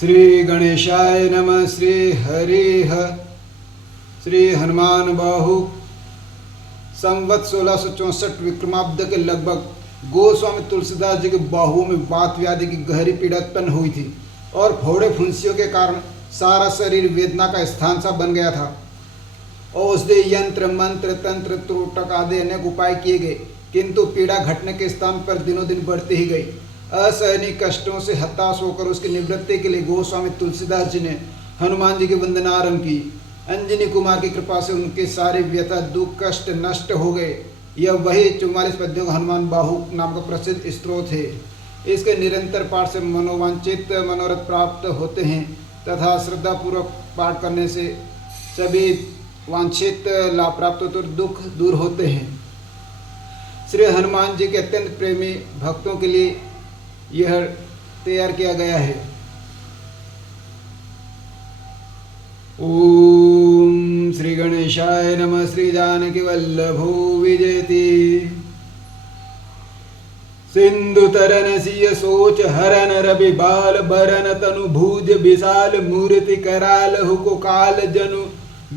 श्री गणेशाय नमः। श्री हरिः। श्री हनुमान बाहु। संवत 1664 विक्रमाब्द के लगभग गोस्वामी तुलसीदास जी के बाहुओं में वात व्याधि की गहरी पीड़ा उत्पन्न हुई थी और फोड़े फुंसियों के कारण सारा शरीर वेदना का स्थान सा बन गया था। औषधि, यंत्र, मंत्र, तंत्र, त्रोटक आदि अनेक उपाय किए गए, किंतु पीड़ा घटने के स्थान पर दिनों दिन बढ़ती ही गई। असहनीय कष्टों से हताश होकर उसकी निवृत्ति के लिए गोस्वामी तुलसीदास जी ने हनुमान जी की वंदना आरंभ की। अंजनी कुमार की कृपा से उनके सारे व्यथा, दुख, कष्ट नष्ट हो गए। यह वही 44 पद्यों का हनुमान बाहु नाम का प्रसिद्ध स्त्रोत है। इसके निरंतर पाठ से मनोवांछित मनोरथ प्राप्त होते हैं तथा श्रद्धापूर्वक पाठ करने से सभी वांछित लाभ प्राप्त होते और दुख दूर होते हैं। श्री हनुमान जी के अत्यंत प्रेमी भक्तों के लिए यह तैयार किया गया है। ओम श्री गणेशाय नमः। श्री जानकी वल्लभो विजयति। सिंधु तरन सिय सोच हरन रवि बाल बरन तनु भुज विशाल मूर्ति कराल हुको काल जनु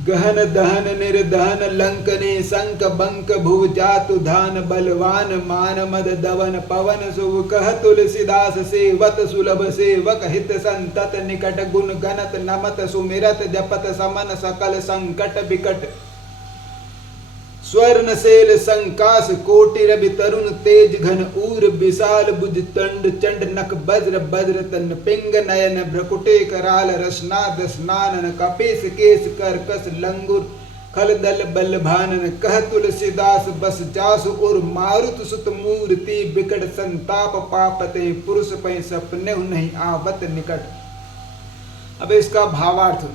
गहन दहन निर्दहन लंकने संक बंक भुव जातु धान बलवान मान मद दवन पवन सुव कह तुलसीदास सेवत सुलभ सेवक हित संतत निकट गुण गणत नमत सुमिरत जपत समन सकल संकट विकट स्वर्ण सेल संकास कोटि रवि तरुण तेज घन ऊर विशाल बुज तंड चंड नख वज्र वज्र तन पिंग नयन भ्रकुटे कराल रसनाद स्नानन कपेश केश करकस लंगुर खल दल बल भानन कह तुलसीदास बस जासु और मारुत सुत मूर्ति बिकट संताप पापते पुरुष पै सपने नहीं आवत निकट। अब इसका भावार्थ,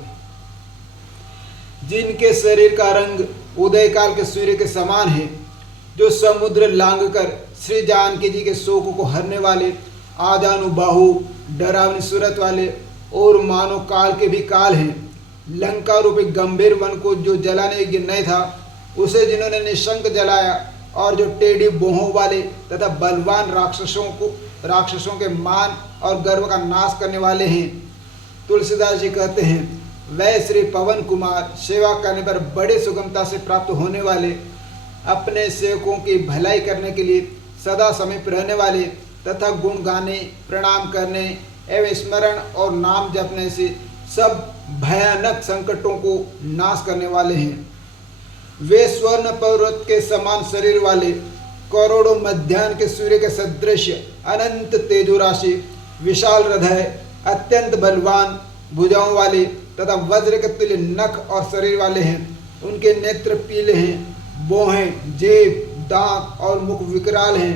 जिनके शरीर का रंग उदय काल के सूर्य के समान है, जो समुद्र लांग कर श्री जानकी जी के शोक को हरने वाले, आजानुबाहु डरावनी सूरत वाले और मानो काल के भी काल हैं। लंका रूपी गंभीर वन को जो जलाने योग्य नहीं था, उसे जिन्होंने निशंक जलाया, और जो टेढ़ी बोहों वाले तथा बलवान राक्षसों के मान और गर्व का नाश करने वाले हैं। तुलसीदास जी कहते हैं, वह श्री पवन कुमार सेवा करने पर बड़े सुगमता से प्राप्त होने वाले, अपने सेवकों की भलाई करने के लिए सदा समीप रहने वाले तथा गुण गाने, प्रणाम करने एवं स्मरण और नाम जपने से सब भयानक संकटों को नाश करने वाले हैं। वे स्वर्ण पर्वत के समान शरीर वाले, करोड़ों मध्याह्न के सूर्य के सदृश अनंत तेजो राशि, विशाल हृदय, अत्यंत बलवान भुजाओं वाले तथा वज्र के तुल्य नख और शरीर वाले हैं। उनके नेत्र पीले हैं, बोहें, जेब, दांत और मुख विकराल हैं,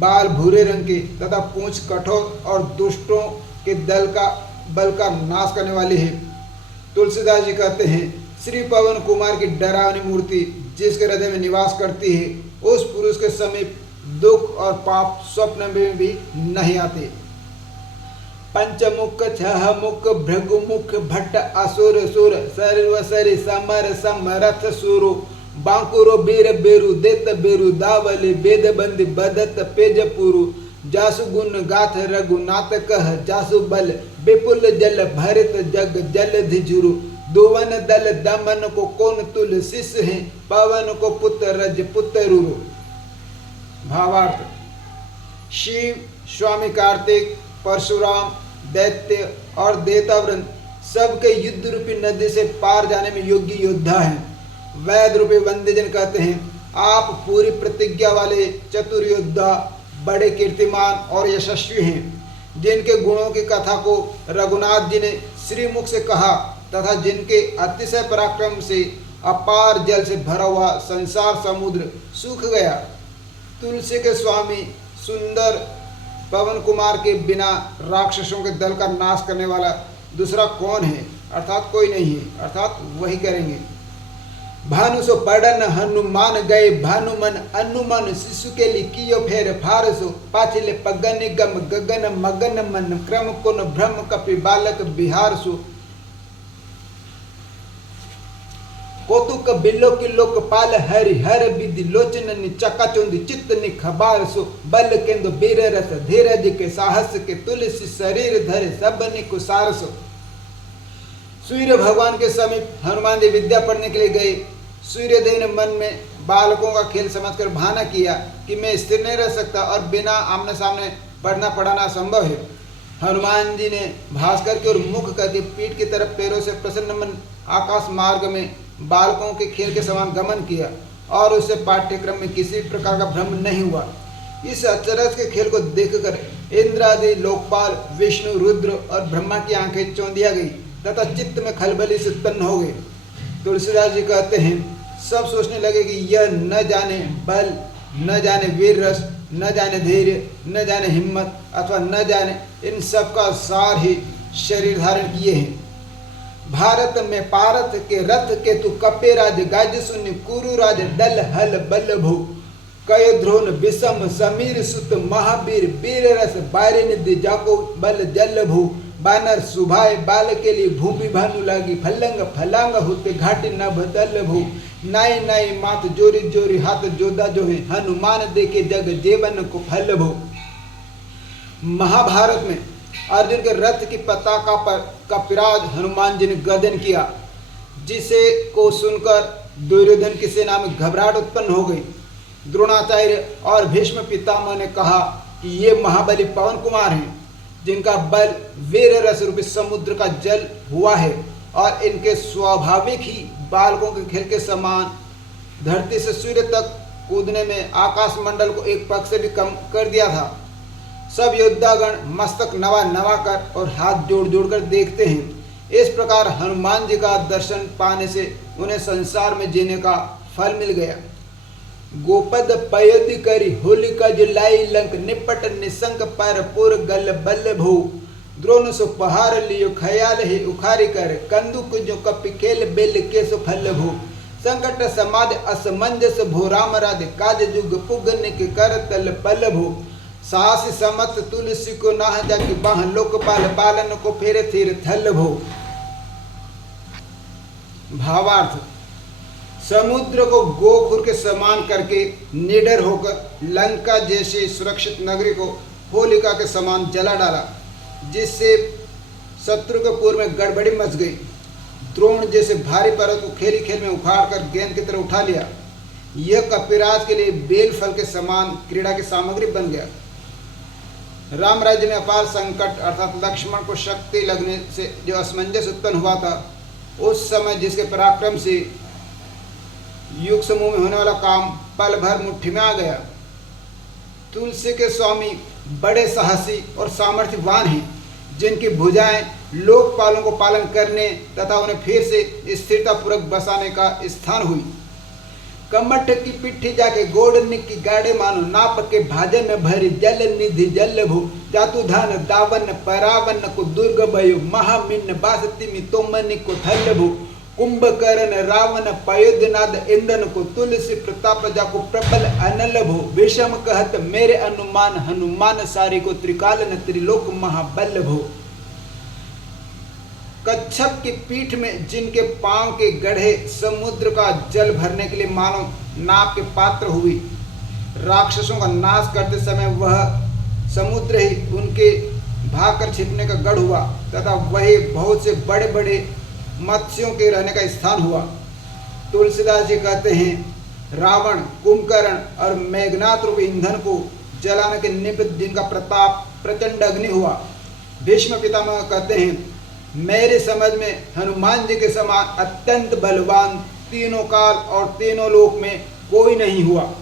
बाल भूरे रंग के तथा पूंछ कठोर और दुष्टों के बल का नाश करने वाली है। तुलसीदास जी कहते हैं, श्री पवन कुमार की डरावनी मूर्ति जिसके हृदय में निवास करती है, उस पुरुष के समीप दुख और पाप स्वप्न में भी नहीं आते। पंचमुख छह मुख भृगुमुख भट्ट असुर सुर सर्व सरि समर समरथ सुरु बांकुरो बीर बेरु देत बेरु दावली वेद बंदी बदत पेजपुरु जासु गुण गाथ रघुनाथ कह जासु बल विपुल जल भरित जग जल धिजुरु दुवन दल दमन को कौन तुल शिष्य है पवन को पुत्र रज पुत्रु। भावार्थ, शिव, स्वामी कार्तिक, परशुराम, दैत्य और देवतावृंद सबके युद्ध रूपी नदी से पार जाने में योग्य योद्धा हैं। वैद रूपी वंद्यजन कहते हैं, आप पूरी प्रतिज्ञा वाले चतुर योद्धा, बड़े कीर्तिमान और यशस्वी हैं, जिनके गुणों की कथा को रघुनाथ जी ने श्रीमुख से कहा तथा जिनके अतिशय पराक्रम से अपार जल से भरा हुआ संसार समुद्र सूख गया। तुलसी के स्वामी सुंदर पवन कुमार के बिना राक्षसों के दल का नाश करने वाला दूसरा कौन है? अर्थात कोई नहीं है, अर्थात वही करेंगे। भानु सो पड़न हनुमान गए भानुमन अनुमन शिशु के लिखियो फेर फारसो पाचिले पगन गम गगन मगन मन क्रम कुन भ्रम कपि बालक बिहार सो। कौतुक बिल्लो की लोकपाल हरि हर विधि लोचन नि चकाचौंधी चित्त नि खबार सो बल केंद्र बीर रस धीरज के साहस के तुलसी शरीर धरे सब नि कुसार सो। सूर्य भगवान के समीप हनुमान जी विद्या पढ़ने के लिए गए। सूर्यदेव ने मन में बालकों का खेल समझकर बहाना किया कि मैं स्थिर नहीं रह सकता और बिना आमने सामने पढ़ना पढ़ाना असंभव है। हनुमान जी ने भास्कर की ओर मुख करके पीठ की तरफ पैरों से प्रसन्न मन आकाश मार्ग में बालकों के खेल के समान गमन किया और उससे पाठ्यक्रम में किसी प्रकार का भ्रम नहीं हुआ। इस अचरज के खेल को देखकर इंद्र आदि लोकपाल विष्णु रुद्र और ब्रह्मा की आंखें चौंधिया गई तथा चित्त में खलबली से उत्पन्न हो गई। तुलसीदास जी कहते हैं, सब सोचने लगे कि यह न जाने बल, न जाने वीर रस, न जाने धैर्य, न जाने हिम्मत अथवा न जाने इन सब का सार ही शरीर धारण किए हैं। भारत में पारथ के रथ के तु कपे राज गाज सुन कुरु राज दल हल बल भू कय ध्रोन विषम समीर सुत महावीर वीर रस बारे निधि जाको बल जल भू बानर सुभाए बाल के लिए भूमि भानु लागी फलंग फलांग होते घाटी न बदल भू नाई नाई मात जोरी जोरी हाथ जोदा जो है हनुमान देखे जग जीवन को फल भू। महाभारत में अर्जुन के रथ की पताका पर कपिराज हनुमान जी ने गर्दन किया, जिसे को सुनकर दुर्योधन की सेना में घबराहट उत्पन्न हो गई। द्रोणाचार्य और भीष्म पितामह ने कहा कि ये महाबली पवन कुमार हैं, जिनका बल वीर रस रूपी समुद्र का जल हुआ है और इनके स्वाभाविक ही बालकों के खेल के समान धरती से सूर्य तक कूदने में आकाश मंडल को एक पग से भी कम कर दिया था। सब योद्धागण मस्तक नवा नवा कर और हाथ जोड़ जोड़ कर देखते हैं। इस प्रकार हनुमान जी का दर्शन पाने से उन्हें संसार में जीने का फल मिल गया। गोपद पयोधि करी होलिका जुलाई लंक निपट निसंक पर पुर गल बल भू द्रोण सो पहार लियो खयाल ही उखारी कर कंदुक जो कपि खेल बेल के सो फल भू संकट समाज असमंजस भो राम राज काज जुग पुगन के कर तल पल भू साहसी समत तुलसी को नाह जाके बाह लोकपाल बालन को फेरे थीर थल भो। भावार्थ, समुद्र को गोखुर के समान करके निडर होकर लंका जैसी सुरक्षित नगरी को होलिका के समान जला डाला, जिससे शत्रु के पूर्व में गड़बड़ी मच गई। द्रोण जैसे भारी पर्वत को खेल खेल में उखाड़ कर गेंद की तरह उठा लिया। यह कपिराज के लिए बेल फल के समान क्रीड़ा की सामग्री बन गया। राम राज्य में अपार संकट अर्थात लक्ष्मण को शक्ति लगने से जो असमंजस उत्पन्न हुआ था, उस समय जिसके पराक्रम से युग समूह में होने वाला काम पल भर मुट्ठी में आ गया। तुलसी के स्वामी बड़े साहसी और सामर्थ्यवान हैं, जिनकी भुजाएं लोकपालों को पालन करने तथा उन्हें फिर से स्थिरता पूर्वक बसाने का स्थान हुई। कमठ की पिट्ठी जाके गोड़ने की गाड़े मानो नाप के भाजन भरी जल निधि जल भू जातु धान दावन परावन को दुर्ग भयो महामिन बासति तोमन को थल भू कुंभकर्ण रावण पयोधनाद इंद्रन को तुलसी प्रताप जाको प्रबल अनल भो विषम कहत मेरे अनुमान हनुमान सारी को त्रिकालन त्रिलोक महाबल भो। कच्छप की पीठ में जिनके पांव के गढ़े समुद्र का जल भरने के लिए मानो नाप के पात्र हुई, राक्षसों का नाश करते समय वह समुद्र ही उनके भागकर छिपने का गढ़ हुआ तथा वही बहुत से बड़े बड़े मत्स्यों के रहने का स्थान हुआ। तुलसीदास जी कहते हैं, रावण कुंभकर्ण और मेघनाथ रूपी ईंधन को जलाने के निमित्त जिनका प्रताप प्रचंड अग्नि हुआ। भीष्म पितामह कहते हैं, मेरे समझ में हनुमान जी के समान अत्यंत बलवान तीनों काल और तीनों लोक में कोई नहीं हुआ।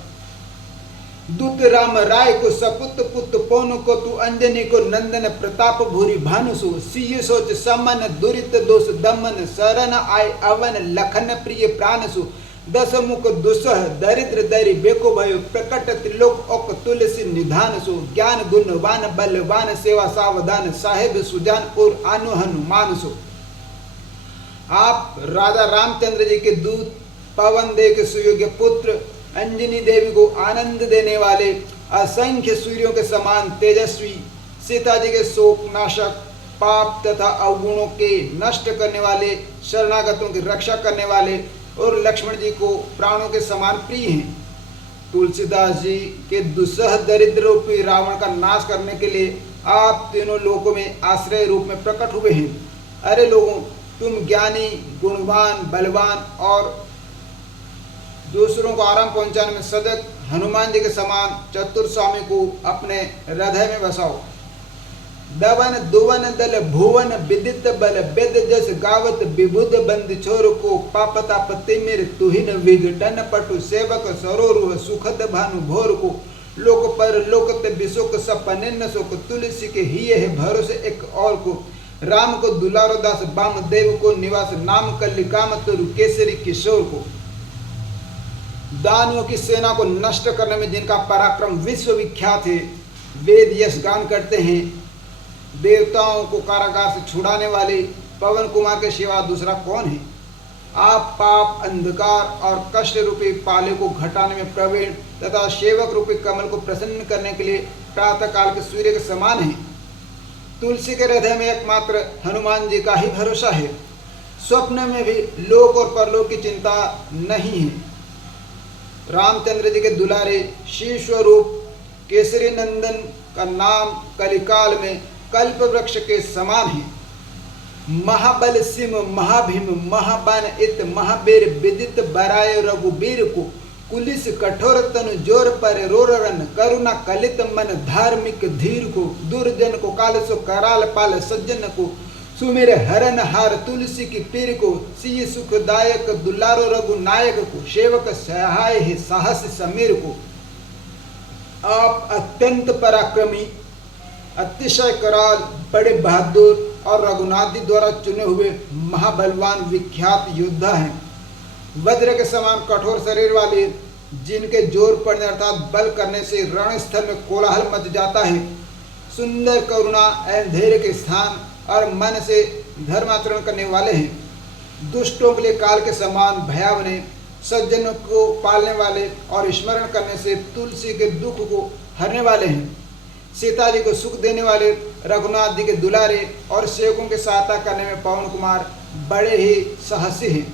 दूत राम राय को सपुत पुत पौन को तू अंजनी को नंदन प्रताप भूरी भानुसु सिय सोच समन दुरित दोष दमन शरण आय अवन लखन प्रिय प्राणसु दस मुख दुसह दरिद्र दरि बेको भयो प्रकट त्रिलोक ओक तुलसी निधान सु ज्ञान गुणवान बलवान सेवा सावधान साहेब सुजान और आनु हनुमान सु। आप राजा रामचंद्र जी के दूत पवन देव के सुयोग्य पुत्र अंजनी देवी को आनंद देने वाले असंख्य सूर्यों के समान तेजस्वी, सीता जी के शोक नाशक, पाप तथा अवगुणों के नष्ट करने वाले, शरणागतों की रक्षा करने वाले, और लक्ष्मण जी को प्राणों के समान प्रिय हैं। तुलसीदास जी के दुस्सह दरिद्र रूपी रावण का नाश करने के लिए आप तीनों लोकों में आश्रय रूप में प्रकट हुए हैं। अरे लोगों, तुम ज्ञानी, गुणवान, बलवान और दूसरों को आराम पहुंचाने में सजग हनुमान जी के समान चतुर स्वामी को अपने हृदय में बसाओ। दवन दुवन दल भुवन विदित बल वेद जस गावत विबुध बंद छोर को पापता पति मेरे तुहिन विघटन पटु सेवक सरोरुह सुखद भानु भोर को लोक पर लोकत विशोक सपन शोक तुलसी के ही है भरोसे एक और को राम को दुलारो दास बाम देव को निवास नाम कल्लिकाम तरु केसरी किशोर को। दानवों की सेना को नष्ट करने में जिनका पराक्रम विश्व विख्यात है, वेद यश गान करते हैं। देवताओं को कारागार से छुड़ाने वाले पवन कुमार के सिवा दूसरा कौन है। आप पाप, अंधकार और कष्ट रूपी पाले को घटाने में प्रवीण तथा सेवक रूपी कमल को प्रसन्न करने के लिए प्रातः काल के सूर्य के समान हैं। तुलसी के हृदय में एकमात्र हनुमान जी का ही भरोसा है। स्वप्न में भी लोक और परलोक की चिंता नहीं है। रामचंद्र जी के दुलारे शिव स्वरूप केसरी नंदन का नाम कलिकाल में कल्प वृक्ष के समान है। महाबल सिम महाभीम महाबान इत महाबीर विदित बराय रघुबीर को कुलिस कठोर तनु जोर पर रोरन करुणा कलित मन धार्मिक धीर को दुर्जन को काल सो कराल पाल सज्जन को सुमेर हरन हार तुलसी की पीर को सिय सुखदायक दुलारो रघु नायक को सेवक सहाय है साहस समीर को। आप अत्यंत पराक्रमी, अतिशय कराल, बड़े बहादुर और रघुनाथ जी द्वारा चुने हुए महाबलवान विख्यात योद्धा हैं। वज्र के समान कठोर शरीर वाले, जिनके जोर पड़ने अर्थात बल करने से रणस्थल में कोलाहल मच जाता है। सुंदर करुणा एवं धैर्य के स्थान और मन से धर्माचरण करने वाले हैं। दुष्टों के लिए काल के समान भयावने, सज्जनों को पालने वाले और स्मरण करने से तुलसी के दुख को हरने वाले हैं। सीता जी को सुख देने वाले रघुनाथ जी के दुलारे और सेवकों की सहायता करने में पवन कुमार बड़े ही साहसी हैं।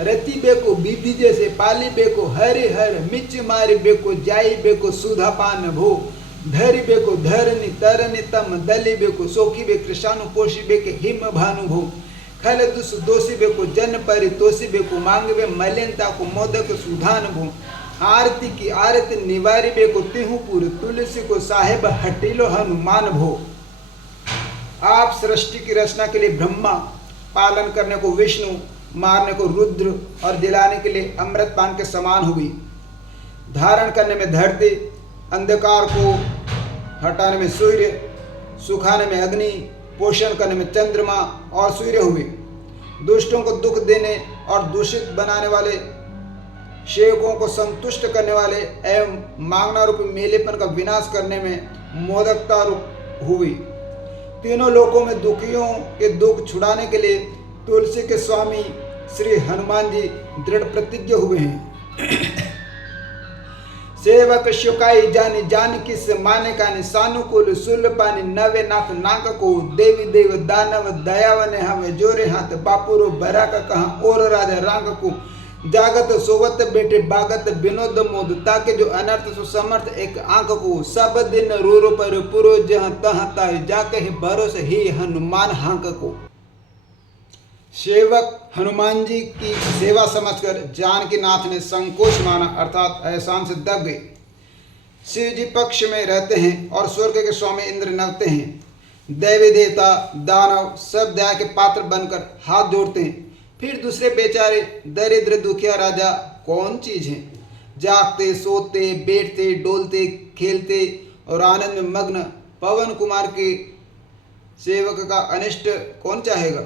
रति बेको विधि जैसे पाली बेको हरि हर मिच मारी बेको जाई बेको सुधा पान भो धरि बेको धरनी तरनी तम दली बेको सोखी बे कृष्णानु पोषी बेके हिम भानु भो खल दुस दोषी बेको जन परि तोषी बेको मांग बे मलिनता को मोदक सुधान भो आरती की आरती निवारी बेको तिहुपुर तुलसी को साहेब हटीलो हनुमान भो। आप सृष्टि की रचना के लिए ब्रह्मा, पालन करने को विष्णु, मारने को रुद्र और दिलाने के लिए अमृतपान के समान हुई। धारण करने में धरती, अंधकार को हटाने में सूर्य, सुखाने में अग्नि, पोषण करने में चंद्रमा और सूर्य हुए। दुष्टों को दुख देने और दूषित बनाने वाले, सेवकों को संतुष्ट करने वाले एवं मांगना रूपी मेलेपन का विनाश करने में मोदकता रूप हुई। तीनों लोकों में दुखियों के दुख छुड़ाने के लिए तुलसी के स्वामी श्री हनुमान जी दृढ़ प्रतिज्ञ हुए हैं। सेवक शुकाई जानी जान किस माने कानी सानुकूल सुल पानी नवे नाथ नाक को देवी देव दानव दयावन हमें जोरे हाथ बापुरो बरा का कहा और राजा रांग को जागत सोवत बेटे बागत विनोद मोद ताके जो अनर्थ सो समर्थ एक आंख को सब दिन रो रो पर पुरो जहाँ तहाँ ताई जाके ही भरोसे ही हनुमान हांक को। सेवक हनुमान जी की सेवा समझकर जानकीनाथ ने संकोच माना अर्थात एहसान से दब गए। शिव जी पक्ष में रहते हैं और स्वर्ग के स्वामी इंद्र नवते हैं। देवी देवता दानव सब दया के पात्र बनकर हाथ जोड़ते हैं। फिर दूसरे बेचारे दरिद्र दुखिया राजा कौन चीज हैं। जागते सोते बैठते डोलते खेलते और आनंद में मग्न पवन कुमार के सेवक का अनिष्ट कौन चाहेगा।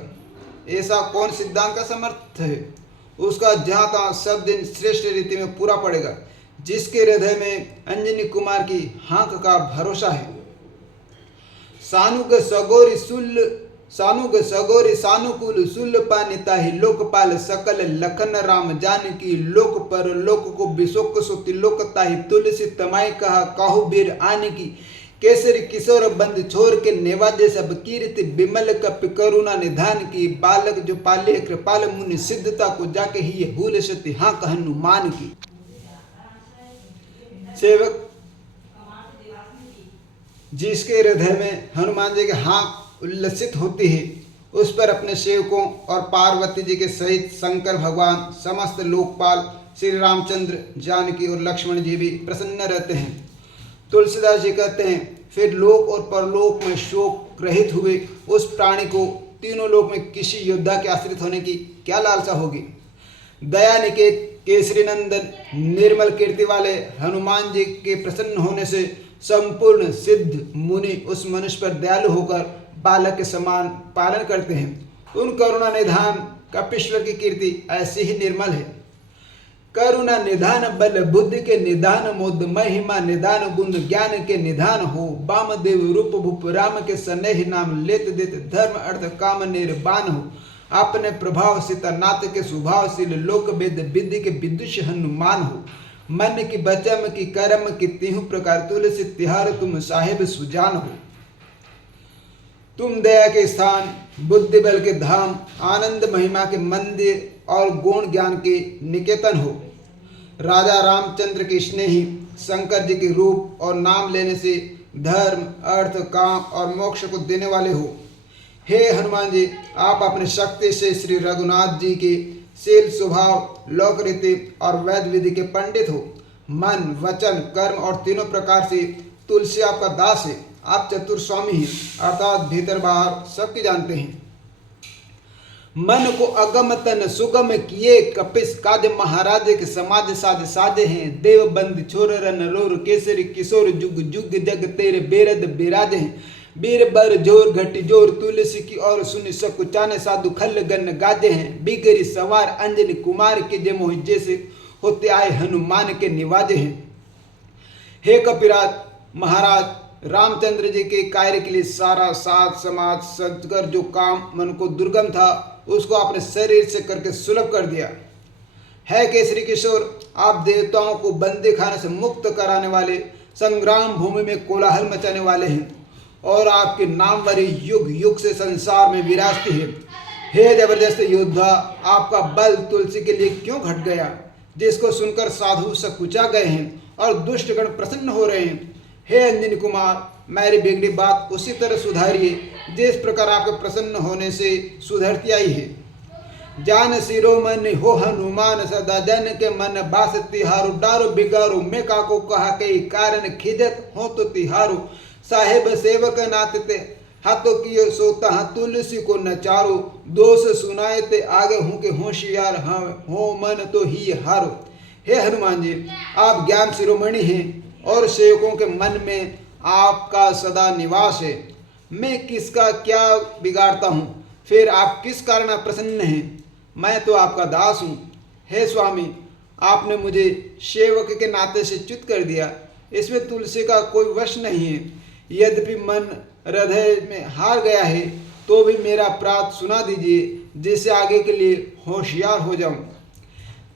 ऐसा कौन सिद्धांत का समर्थ है। उसका जहाँ तहाँ सब दिन श्रेष्ठ रीति में पूरा पड़ेगा, जिसके हृदय में अंजनी कुमार की हांक का भरोसा है। सानुग सगोरी सानुकूल सुल पानिता ही लोकपाल सकल लखन राम जानकी लोक पर लोक को विशोक सुति लोकता ही तुलसी तमाई कहा काहू बीर आन की केसरी किशोर बंद छोर के नेवाजे सब कीर्ति विमल कपि करुणा निधान की बालक जो पाले कृपाल मुनि सिद्धता को जाके ही ये भूल सती हाँ कहनु मान की। सेवक जिसके हृदय में हनुमान जी के हाँ उल्लसित होती है उस पर अपने सेवकों और पार्वती जी के सहित शंकर भगवान समस्त लोकपाल श्री रामचंद्र जानकी और लक्ष्मण जी भी प्रसन्न रहते हैं। तुलसीदास जी कहते हैं फिर लोक और परलोक में शोक रहित हुए उस प्राणी को तीनों लोक में किसी योद्धा के आश्रित होने की क्या लालसा होगी। दया निकेत केसरी नंदन निर्मल कीर्ति वाले हनुमान जी के प्रसन्न होने से संपूर्ण सिद्ध मुनि उस मनुष्य पर दयालु होकर बालक के समान पालन करते हैं। उन करुणा निधान कपीश्वर की कीर्ति ऐसी ही निर्मल है। करुणा निधान बल बुद्धि के निधान मोद महिमा निधान गुण ज्ञान के निधान हो वामदेव रूप भूप राम के स्नेह नाम लेत देत धर्म अर्थ काम निर्बान हो अपने प्रभाव सीता नाथ के स्वभावशील लोक वेद विधि के विदुष हनुमान हो मन की बचम की कर्म की तीहू प्रकार तुलसी तिहार तुम साहेब सुजान हो। तुम दया के स्थान बुद्धि बल के धाम आनंद महिमा के मंदिर और गुण ज्ञान के निकेतन हो। राजा रामचंद्र के स्नेही शंकर जी के रूप और नाम लेने से धर्म अर्थ काम और मोक्ष को देने वाले हो। हे हनुमान जी आप अपने शक्ति से श्री रघुनाथ जी के शील स्वभाव लोक रीति और वैद विधि के पंडित हो। मन वचन कर्म और तीनों प्रकार से तुलसी आपका दास है। आप चतुर स्वामी हैं अर्थात भीतर बाहर सबकी जानते हैं। मन को अगम तन सुगम किए कपिस काज महाराज के समाज साज साजे हैं देव बंद छोर रन रोर केसरी किशोर जुग जुग जग तेरे बेरद बिराजे हैं बीर बर जोर घटी जोर तुलसी की और सुनि सकुचाने साधु खल गन गाजे हैं बिगरी सवार अंजनी कुमार के जे मोहि जैसे होते आए हनुमान के निवाजे हैं। हे कपिराज महाराज रामचंद्र जी के कार्य के लिए सारा साथ समाज सजकर जो काम मन को दुर्गम था उसको अपने शरीर से करके सुलभ कर दिया है। केसरी किशोर आप देवताओं को बंदी खाने से मुक्त कराने वाले संग्राम भूमि में कोलाहल मचाने वाले हैं और आपके नाम वाली युग युग से संसार में विराजती है। हे जबरदस्त योद्धा आपका बल तुलसी के लिए क्यों घट गया जिसको सुनकर साधु सकुचा गए हैं और दुष्टगण प्रसन्न हो रहे हैं। हे अंजनी कुमार मेरी बिगड़ी बात उसी तरह सुधारिए जिस प्रकार आपके प्रसन्न होने से सुधरती आई है। जान शिरोमणि हो हनुमान सदा जन के मन बास तिहारो डारो बिगारो मैं काको कहा के कारण खिजत हो तो तिहारो साहेब सेवक नाते हाथों की सोता तुलसी को नचारो दोष सुनाए ते आगे हूँ के होशियार हाँ हो मन तो ही हारो। हे हनुमान जी आप ज्ञान शिरोमणि हैं और सेवकों के मन में आपका सदा निवास है। मैं किसका क्या बिगाड़ता हूँ फिर आप किस कारण प्रसन्न हैं। मैं तो आपका दास हूँ। हे स्वामी आपने मुझे सेवक के नाते से च्युत कर दिया इसमें तुलसी का कोई वश नहीं है। यद्यपि मन हृदय में हार गया है तो भी मेरा प्रार्थ सुना दीजिए जिससे आगे के लिए होशियार हो जाऊं।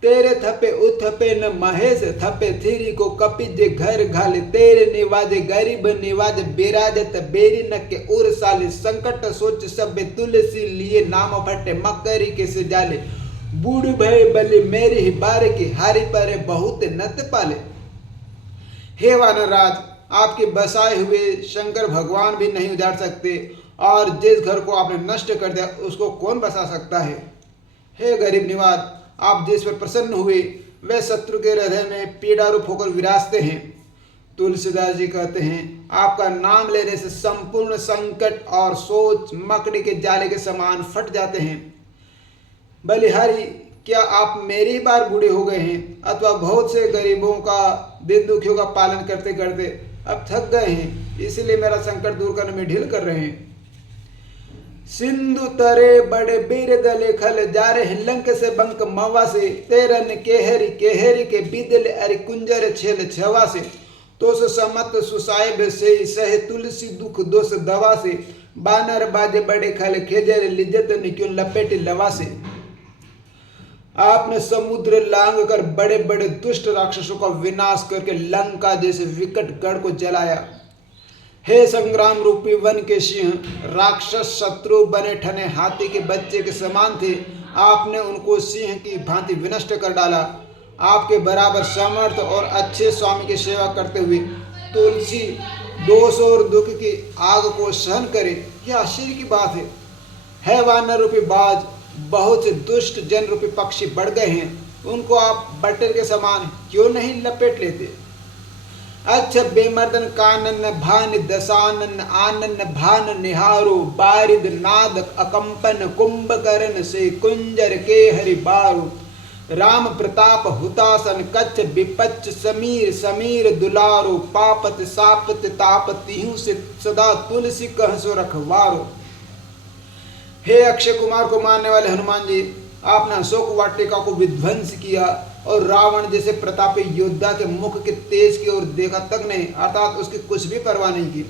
तेरे थपे उथपे न महेश थपे थीरी को कपिजे घर घाले तेरे निवाजे गरीब निवाज बिराजत बेरी न के उर साले संकट सोच सब तुलसी लिए नाम फटे मकरी के से जाले बूढ़ भय बलि मेरी ही बारे की हारी पर बहुत नत पाले। हे वानरराज आपके बसाए हुए शंकर भगवान भी नहीं उजाड़ सकते और जिस घर को आपने नष्ट कर दिया उसको कौन बसा सकता है। हे गरीब निवाज आप जिस पर प्रसन्न हुए वह शत्रु के हृदय में पीड़ा रूप होकर विराजते हैं। तुलसीदास जी कहते हैं आपका नाम लेने से संपूर्ण संकट और सोच मकड़ी के जाले के समान फट जाते हैं। बलिहारी क्या आप मेरी बार बूढ़े हो गए हैं अथवा बहुत से गरीबों का दिन दुखियों का पालन करते करते अब थक गए हैं इसलिए मेरा संकट दूर करने में ढील कर रहे हैं। सिंधु तरे बड़े बीर दले खल जारे लंक से बंक मवा से तेरन केहरी केहरी के बिदल अरि कुंजर छेल छवा से तो समत सुसाहिब से सह तुलसी दुख दोष दवा से बानर बाजे बड़े खल खेजर लिजत क्यों लपेट लवा से। आपने समुद्र लांग कर बड़े बड़े दुष्ट राक्षसों का विनाश करके लंका जैसे विकट गढ़ को जलाया। हे संग्राम रूपी वन के सिंह, राक्षस शत्रु बने ठने हाथी के बच्चे के समान थे, आपने उनको सिंह की भांति विनष्ट कर डाला। आपके बराबर समर्थ और अच्छे स्वामी की सेवा करते हुए तुलसी दोष और दुख की आग को सहन करे, यह आश्चर्य की बात है वानर रूपी बाज, बहुत से दुष्ट जन रूपी पक्षी बढ़ गए हैं, उनको आप बटर के समान क्यों नहीं लपेट लेते। अच्छा बेमर्दन कानन भान दसानन आनन भान निहारो, बारिद नाद अकंपन कुंभकर्ण से कुंजर के हरि बारो, राम प्रताप हुतासन कच्छ विपच्छ समीर समीर दुलारो, पापत सापत ताप तिहु से सदा तुलसी कहसो रखवारो। हे अक्षय कुमार को मारने वाले हनुमान जी, आपने अशोक वाटिका को विध्वंस किया और रावण जैसे प्रतापी योद्धा के मुख के तेज की ओर देखा तक नहीं, अर्थात उसकी कुछ भी परवाह नहीं की।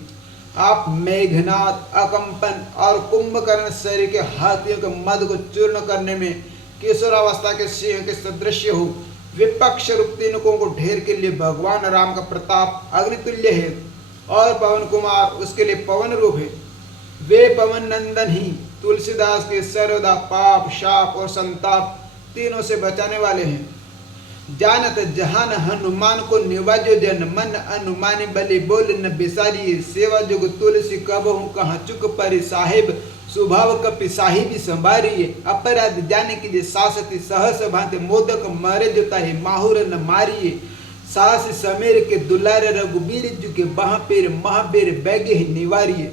आप मेघनाद अकंपन और कुंभकर्ण शरीर के हाथियों के मद को चूर्ण करने में किशोरावस्था के सिंह के सदृश हो। विपक्ष रूप तीनकों को ढेर के लिए भगवान राम का प्रताप अग्नितुल्य है और पवन कुमार उसके लिए पवन रूप है। वे पवन नंदन ही तुलसीदास के सर्वदा पाप शाप और संताप तीनों से बचाने वाले हैं। जानत जहान हनुमान को निवाजो जन, मन अनुमानी बलि बोल न बिसारिये, सेवा जुग तुलसी कबहु कहाँ चुक परि साहिब, स्वभाव कपि साहिबी संभारिये, अपराध जाने के लिए सासती सहस भांति, मोदक मारे जोताहि माहुर न मारिये, सास समेर के दुलारे रघुबीर जु के बहापेर महाबेर बैगे ही निवारिये।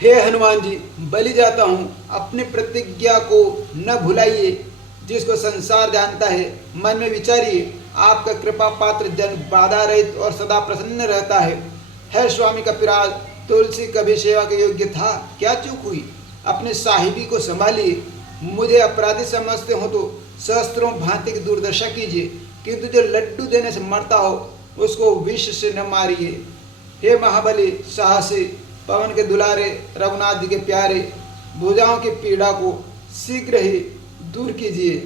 हे हनुमान जी, बलि जाता हूँ, अपनी प्रतिज्ञा को न भुलाइए। जिसको संसार जानता है मन में विचारिए, आपका कृपा पात्र जन बाधा रहित और सदा प्रसन्न रहता है। है स्वामी का पिराज, तुलसी कभी सेवा के योग्य था, क्या चूक हुई? अपने साहिबी को संभालिए। मुझे अपराधी समझते हो तो सहस्त्रों भांति की दुर्दशा कीजिए, किंतु जो लड्डू देने से मरता हो उसको विष से न मारिए। हे महाबली साहसी, पवन के दुलारे, रघुनाथ जी के प्यारे, भुजाओं की पीड़ा को शीघ्र ही दूर कीजिए।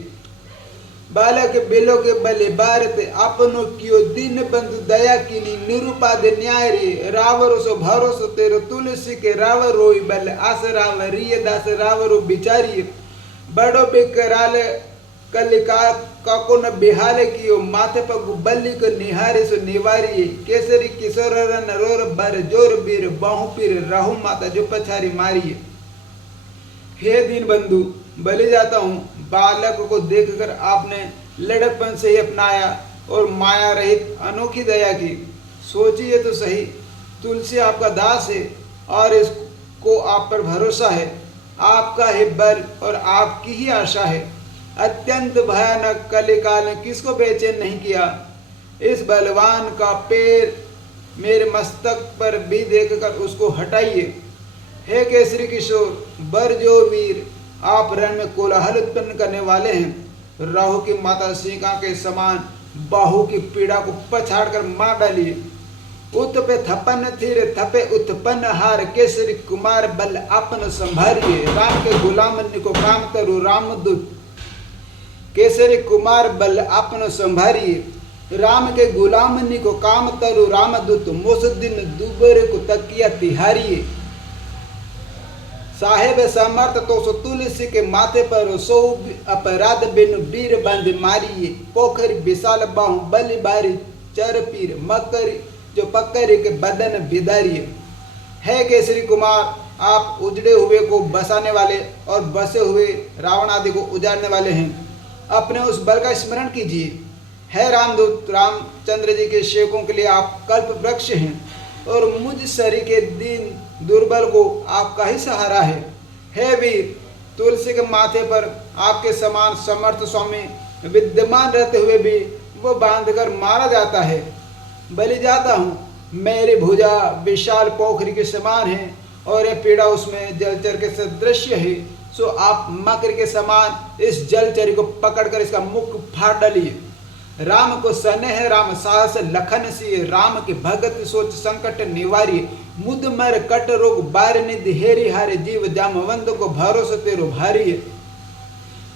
बालक बेलो के बले भारत अपनो कियो दीन बंधु दया कीनी, निरुपाद न्याय रे रावरो सो भरोसो तेरो, तुलसी के रावरो बल आस रावरिय दास रावरो बिचारिये, बड़ो बेकराल कलिका काको न बिहाले कियो, माथे पग बल्ली को निहारे सो निवारिये, केसरी किशोर नरोर बर जोर बीर बाहु पीर राहु माता जो पछारी मारिये। हे दीन बंधु, बलि जाता हूँ। बालक को देखकर आपने लड़कपन से ही अपनाया और माया रहित अनोखी दया की। सोचिए तो सही, तुलसी आपका दास है और इसको आप पर भरोसा है। आपका ही बल और आपकी ही आशा है। अत्यंत भयानक कलिकाल ने किसको बेचैन नहीं किया। इस बलवान का पैर मेरे मस्तक पर भी देखकर उसको हटाइए। हे केसरी किशोर, बर जो वीर, आप रण में कोलाहल उत्पन्न करने वाले हैं। राहु की माता सीका के समान बाहु की पीड़ा को पछाड़ कर मार डालिए। उत पे थपन थिर थपे उत्पन्न हार, केसरी कुमार बल अपन संभारिये, राम के गुलाम को काम तरु रामदूत, केसरी कुमार बल अपन संभारिये, राम के गुलाम को काम तरु रामदूत, मोसुद्दीन दुबर को तकिया तिहारिये। साहेब समर्थ तो सो तुलसी के माथे पर, सो अपराध बिनु बीर बंद मारिये, पोखरी विशाल बाहु बलि बारी चर पीर, मकरी जो पकड़ी के बदन बिदारिये। है केसरी कुमार, आप उजड़े हुए को बसाने वाले और बसे हुए रावण आदि को उजाड़ने वाले हैं। अपने उस बल का स्मरण कीजिए। है रामदूत, रामचंद्र जी के सेवकों के लिए आप कल्प वृक्ष हैं और मुझ शरीर के दीन दुर्बल को आपका ही सहारा है। हे वीर, तुलसी के माथे पर आपके समान समर्थ स्वामी विद्यमान रहते हुए भी वो बांधकर मारा जाता है। बलि जाता हूँ, मेरी भुजा विशाल पोखरी के समान है और यह पीड़ा उसमें जलचर के सदृश है। सो आप मकर के समान इस जलचरी को पकड़कर इसका मुख फाड़ डालिए। राम को सने है राम साहस लखन सी, राम के भगत सोच संकट निवारिये, मुद मर कट रोग बार निधि हेरी हारे, जीव जामवंत को भरोसा तेरो भारी।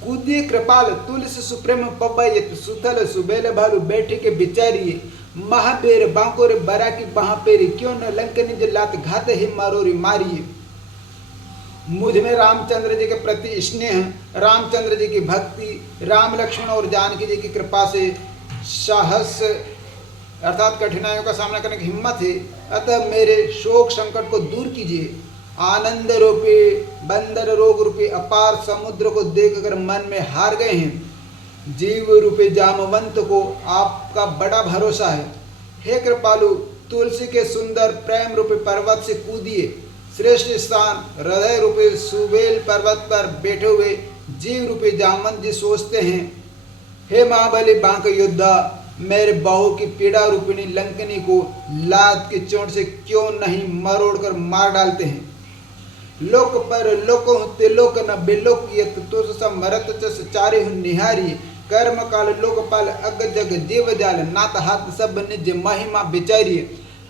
कूदिए कृपाल तुलसी सुप्रेम पबयत, सुथल सुबेल भालू बैठे के बिचारिये, महाबेर बांकोरे बरा की बहा पेरी, क्यों न लंकनी जो लात घात ही मारोरी मारिए। मुझ में रामचंद्र जी के प्रति स्नेह, रामचंद्र जी की भक्ति, राम लक्ष्मण और जानकी जी की कृपा से साहस अर्थात कठिनाइयों का सामना करने की हिम्मत है। अतः मेरे शोक संकट को दूर कीजिए। आनंद रूपी बंदर रोग रूपी अपार समुद्र को देखकर मन में हार गए हैं। जीव रूपी जामवंत को आपका बड़ा भरोसा है। हे कृपालु, तुलसी के सुंदर प्रेम रूपी पर्वत से कूदिए। श्रेष्ठ स्थान हृदय रूपी सुबेल पर्वत पर बैठे हुए जीव रूपी जामवंत जी सोचते हैं, हे महाबली बांक योद्धा, मेरे बाहु की पीड़ा रूपिणी लंकनी को लात की चोट से क्यों नहीं मरोड़कर मार डालते हैं। लोक पर लोको तिलोक न बिलोक यत तुस समरत चस चारे निहारी, कर्म काल लोकपाल अग जग जीव जाल, नात हाथ सब निज महिमा बिचारिये।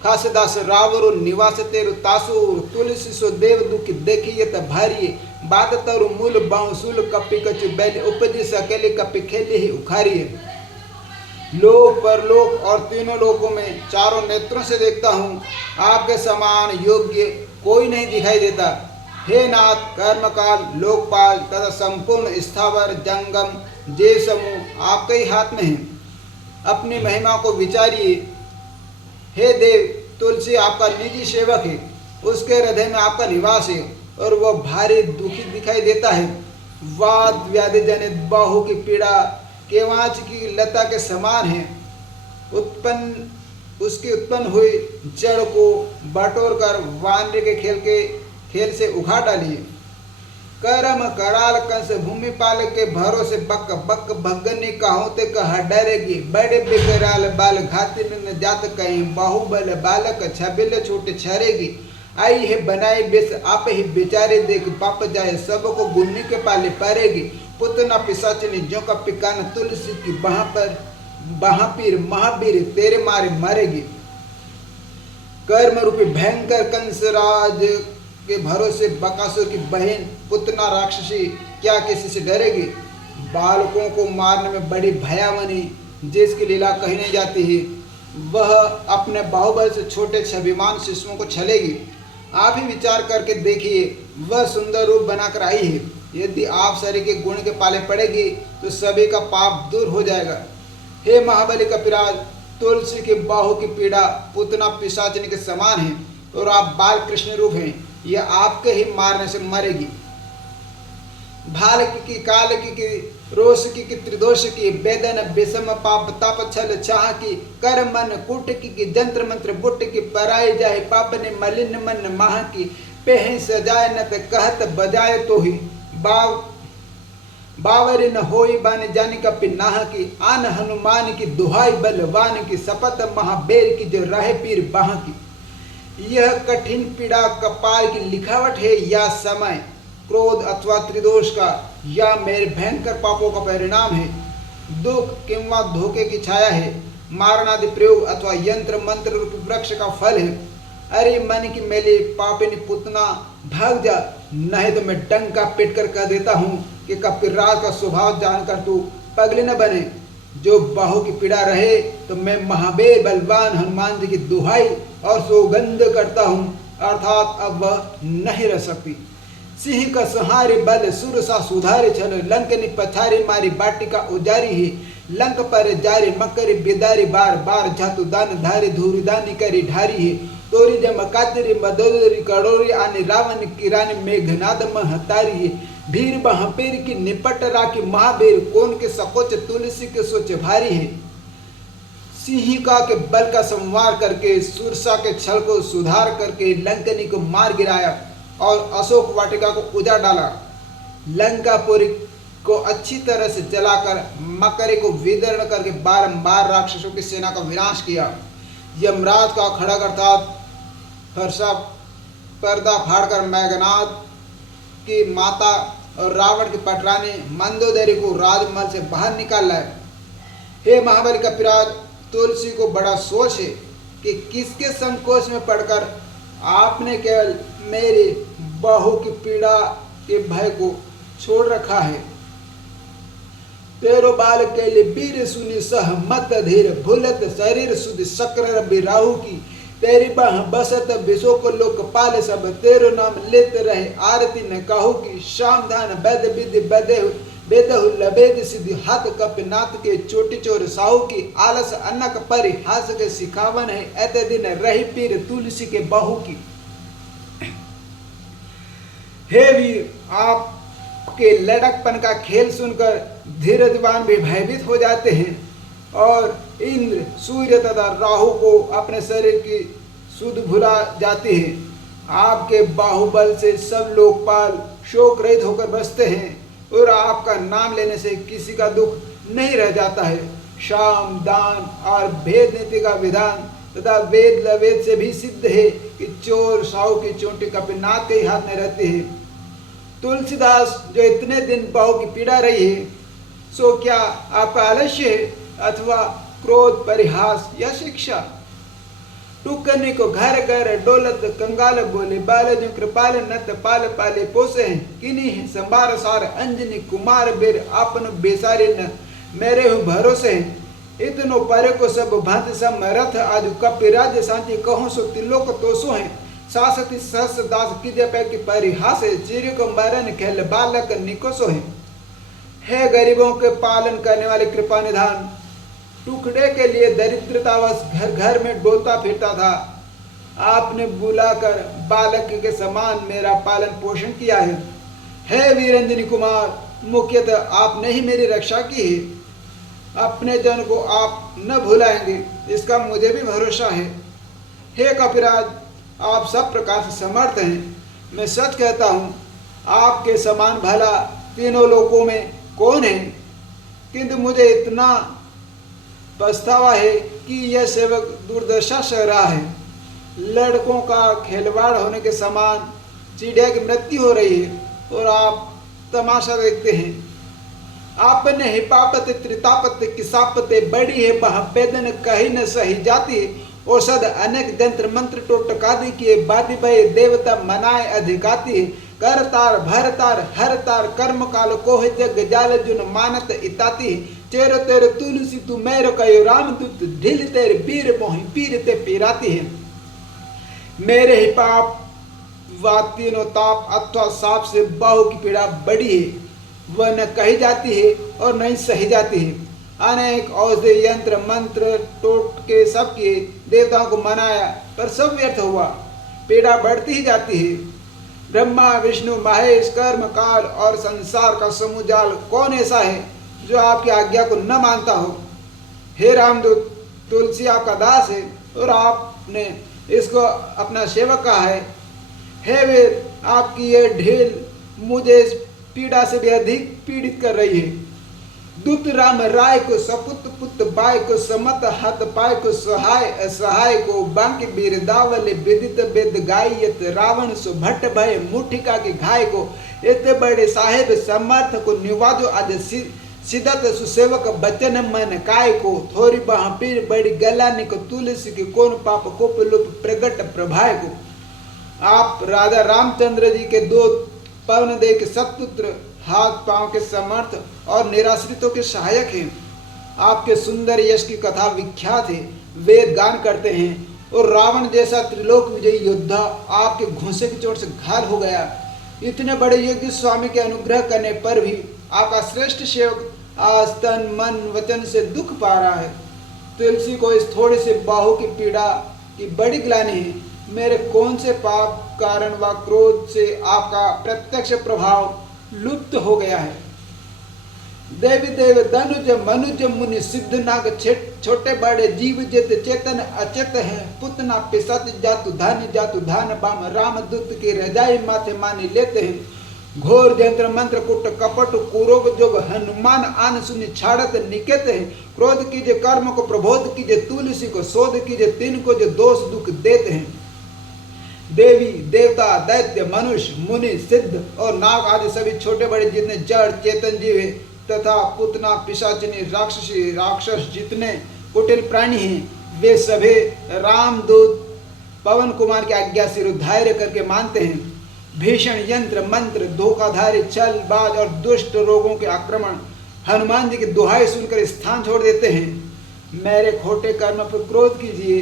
खासदास रावरो निवास तेरु तासु, तुलसी सो देव दुखी देखिए त भारिये। बात तरु मूल बांसुल कपि कछु बैल, उपजी सकेले कपि खेले ही उखारिये। लोक परलोक और तीनों लोकों में चारों नेत्रों से देखता हूँ, आपके समान योग्य कोई नहीं दिखाई देता। हे नाथ, कर्मकाल लोकपाल तथा संपूर्ण स्थावर जंगम जे समूह आपके ही हाथ में है, अपनी महिमा को विचारिए। हे देव, तुलसी आपका निजी सेवक है, उसके हृदय में आपका निवास है और वह भारी दुखी दिखाई देता है। वाद व्याधि जनित बाहु की पीड़ा केवांच की लता के समान है। उसकी उत्पन्न हुई जड़ को बटोर कर वानर के खेल से उखाड़ डालिए। करम कराल कंस भूमि पाल के भरोसे बक बक भगनी कहोते कहा डरेगी। बड़े बेकराल बाल घाति न जात कहीं, बाहुबल बालक छबिल छूट छरेगी। आई है बनाई बेस आप ही बेचारे देख, पाप जाए सबको गुन्नी के पाले पारेगी। पुतना पिशाचनी जो का पिकान तुलसी की बहापीर महावीर तेरे मारे मारेगी। कर्म रूपी भयंकर कंसराज के भरोसे बकासुर की बहन पुतना राक्षसी क्या किसी से डरेगी। बालकों को मारने में बड़ी भयावनी जिसकी लीला कही नहीं जाती है, वह अपने बाहुबल से छोटे छविमान शिशुओं को छलेगी। आप ही विचार करके देखिए, वह सुंदर रूप बनाकर आई है। यदि आप शरीर के गुण के पाले पड़ेगी तो सभी का पाप दूर हो जाएगा। हे महाबली कपिराज, तुलसी के बाहु की पीड़ा पुतना पिशाचनी के समान है और आप बाल कृष्ण रूप हैं, यह आपके ही मारने से मरेगी। भाल की काल की रोष की त्रिदोष की, वेदन विषम पाप ताप छल चाह की, कर मन कुट की जंत्र मंत्र बुट की, पराई जाए पाप ने मलिन मन माह की। पेह सजाए न त कहत बजाए तो ही, बावरी न होई बाने जानी का पिनाह की। आन हनुमान की दुहाई बलवान की, शपथ महाबेर की जो रहे पीर बाह की। यह कठिन पीड़ा कपाल की लिखावट है या समय क्रोध अथवा त्रिदोष का या मेरे भयंकर पापों का परिणाम है। दुख किंवा धोखे की छाया है, मारणादि प्रयोग अथवा यंत्र मंत्र रूपी वृक्ष का फल है। अरे मन की मेली पापिनी पुतना, भाग जा, नहीं तो मैं डंका पीट कर कह देता हूँ कि कपिराज का स्वभाव जानकर तू पगले न बने। जो बाहु की पीड़ा रहे तो मैं महाबेर बलवान हनुमान जी की दुहाई और सौगंध करता हूँ, अर्थात अब वह नहीं रह सकती। सिंह का सहारे बल सुर सा सुधारे छल, लंकनी पछारी मारी बाटिका उजारी है। लंक पर जारी मकरी बिदारी, बार बार झातु दान धारी धूरी दानी करी ढारी है। तोरी जम कातरी मदोदरी कड़ोरी आने, रावण की रानी मेघनाद महतारी है। भीर बहापेर की निपट राखी, महाबेर कौन के सकोच, तुलसी के सोच भारी है। सिंहिका के बल का संवार करके, सुरसा के छल को सुधार करके लंकनी को मार गिराया और अशोक वाटिका को उजाड़ डाला। लंकापुरी को अच्छी तरह से जलाकर मकरे को विदर्ण करके बारंबार राक्षसों की सेना का विनाश किया। यमराज का खड़ग अर्थात फरसा पर्दा फाड़कर मेघनाद की माता और रावण की पटरानी मंदोदरी को राजमहल से बाहर निकाल लाए। हे महाबली कपिराज, तुलसी को बड़ा सोच है कि किसके संकोच में पड़कर आपने केवल मेरी बाहु की पीड़ा के भय को छोड़ रखा है। तेरो बाल कैले बीर सुनि सह मत धीर भूलत शरीर सुध शक्र बिराहु की तेरी बाह बसत बिसो को लोकपाल सब तेरो नाम लेते रहे आरती न कहू की शाम धान वैद विधि बेदहु लबेद सिद्धि हाथ कप नाथ के चोटी चोर साहू की आलस अन्नक परिहास के सिखावन है ऐते दिन रही पीर तुलसी के बहू की। हे वीर, आपके लड़कपन का खेल सुनकर धीरजवान भी भयभीत हो जाते हैं और इंद्र सूर्य तथा राहु को अपने शरीर की सुध भुला जाती है। आपके बाहुबल से सब लोकपाल शोक रहित होकर बसते हैं और आपका नाम लेने से किसी का दुख नहीं रह जाता है। शाम दान और भेद नीति का विधान तथा वेद लवेद से भी सिद्ध है कि चोर साहू की चोटी कपिनाथ के हाथ में रहती है। तुलसीदास, जो इतने दिन बहू की पीड़ा रही है, सो क्या आपका आलस्य है अथवा क्रोध परिहास या शिक्षा? टुकनी को घर घर डोलत कंगाल बोले बाल जो कृपाल नत पाल पाले पोसे हैं किन्हीं है संभार सार अंजनी कुमार बेर आपन बेसारे न मेरे हूँ भरोसे हैं इतनो परे को सब भांति समरथ आज कपि राज्य शांति कहो सो तिलोक तोसो हैं सासती सहस दास किजे पे की परिहास है चिर को मरण खेल बालक निकोसो है गरीबों के पालन करने वाले कृपा निधान, टुकड़े के लिए दरिद्रतावश घर घर में डोलता फिरता था। आपने बुलाकर बालक के समान मेरा पालन पोषण किया है। हे वीरेंद्र कुमार, मुख्यतः आपने ही मेरी रक्षा की है। अपने जन को आप न भुलाएंगे इसका मुझे भी भरोसा है। हे कपिराज, आप सब प्रकार से समर्थ हैं। मैं सच कहता हूँ, आपके समान भला तीनों लोकों में कौन है? किंतु मुझे इतना पछतावा है कि यह सेवक दुर्दशा सह रहा है। लड़कों का खिलवाड़ होने के समान चिड़िया की मृत्यु हो रही है और आप तमाशा देखते हैं। आपने हिपापत त्रितापत किसापते बड़ी है बहबेदन कहीं न सही जाती है औषध अनेक जंत्र मंत्र टोटकादि किए बादी भय देवता मनाए अधिकाती है कर तार भर तार हर तार कर्म काल कोह जग जाल जुन मानत इताती है चेरो तेरे तुलसी तू मेरो कयो रामदूत ढिल तेरे वीर मोहि पीर ते पीराती है। मेरे ही पाप व तीनों ताप अथवा साप से बाहु की पीड़ा बड़ी है। वह न कही जाती है और नहीं सही जाती है। अनेक औषधि यंत्र मंत्र टोटके सब किए देवताओं को मनाया पर सब व्यर्थ हुआ। पीड़ा बढ़ती ही जाती है। ब्रह्मा विष्णु महेश कर्म काल और संसार का समुजाल कौन ऐसा है जो आपकी आज्ञा को न मानता हो। हे रामदूत, तुलसी आपका दास है और आपने इसको अपना सेवक कहा है। हे वीर, आपकी यह ढील मुझे इस पीड़ा से भी अधिक पीड़ित कर रही है। दूत राम राय को सपुत पुत बाय को समत हाथ पाय को सहाय असहाय को बांके बिरदावले विदित बेद गायत रावण सो भट्ट भय मुठिका के घाय को इतने बड़े साहेब समर्थ को निवाजो आज सिदत सुसेवक बचन मन काय को थोड़ी बाह पीर बड़ी गलानी को तुलसी के कौन पाप कोप लुप प्रगट प्रभाय को। आप राजा रामचंद्र जी के दो पवन दे के सत्पुत्र हाथ पांव के समर्थ और निराश्रितों के सहायक हैं। आपके सुंदर यश की कथा विख्यात है, वेद गान करते हैं और रावण जैसा त्रिलोक विजयी योद्धा आपके घूंसे की चोट से घायल हो गया। इतने बड़े योग्य स्वामी के अनुग्रह करने पर भी आपका श्रेष्ठ सेवक आज तन मन वचन से दुख पा रहा है। तुलसी को इस थोड़ी सी बाहु की पीड़ा की बड़ी ग्लानि है। मेरे कौन से पाप कारण व क्रोध से आपका प्रत्यक्ष प्रभाव लुप्त हो गया है। देवी देव धनुज मनुज मुनि सिद्ध नाग छोटे बड़े जीव जित चेतन अचेत है पुतना पिसत जातु धान बाम राम दूत की रजाई माथे मानी लेते हैं। घोर यंत्र मंत्र कुट कपट कुरोग जोग हनुमान आन सुनि छाड़त निकेत है। क्रोध कीजिए कर्म को प्रबोध कीजिए तुलसी को शोध कीजिए तीन को जो दोष दुख देते हैं। देवी देवता दैत्य मनुष्य मुनि सिद्ध और नाग आदि सभी छोटे बड़े जितने जड़ चेतन जीव है तथा पुतना पिशाचिनी राक्षसी राक्षस जितने कुटिल प्राणी हैं वे सभी रामदूत पवन कुमार की आज्ञा से रुधार्य करके मानते हैं। भीषण यंत्र मंत्र धोखाधारी छल बाज और दुष्ट रोगों के आक्रमण हनुमान जी की दुहाई सुनकर स्थान छोड़ देते हैं। मेरे खोटे कर्म पर क्रोध कीजिए,